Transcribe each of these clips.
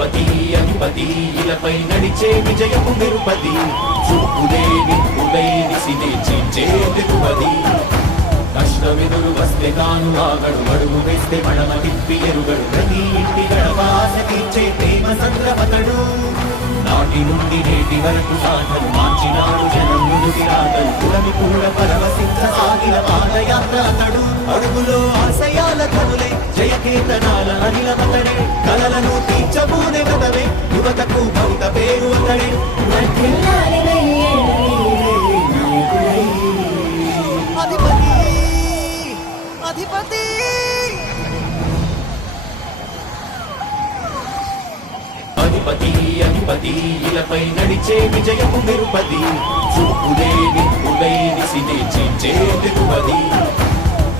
అధిపతి అధిపతి ఇలపై నడిచే విజయము నిరుపది చూపులే నిప్పులై నిసినే చీల్చే తిరుపతి కష్టమెదురు వస్తే తాను ఆగడు అడుగు వేస్తే మడమ తిప్పి ఎరుగడు ప్రతి ఇంటి గడపాస తీర్చే ప్రేమ సంద్రపతడు నాటి నుండి నేటి వరకు సాధలు మార్చినాడు జనం ముందుకి రాగలు పురమి కూడా పరవశించ సాగిన పాదయాత్ర అతడు అడుగులో ఆశయాల కనులే జయకేతనాల అనిలమతడే కలలను తీర్చబూనే వ్రతమే యువతకు భవిత పేరు అతడే అధిపతి అధిపతి అధిపతి అధిపతి ఇలపై నడిచే విజయము నిరుపది చూపులే నిప్పులై నిసినే చీల్చే తిరుపతి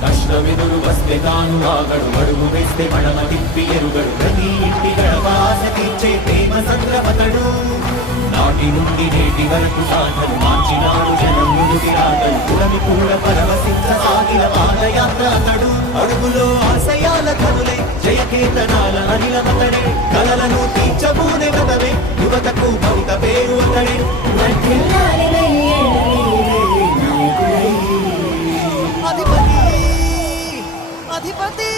కష్టమెదురు వస్తే తాను ఆగడు అడుగు వేస్తే మడమ తిప్పి ఎరుగడు ప్రతి ఇంటి గడపాస తీర్చే ప్రేమ సంద్రపతడు నాటి నుండి నేటి వరకు సాధలు మార్చినాడు జనం ముందుకి రాగలు పురమి కూడా పరవశించ సాగిన పాదయాత్ర అతడు అడుగులో ఆశయాల కనులే జయకేతనాల అనిలమతడే కలలను తీర్చబూనే వ్రతమే యువతకు భవిత పేరు అతడే అధిపతి అధిపతి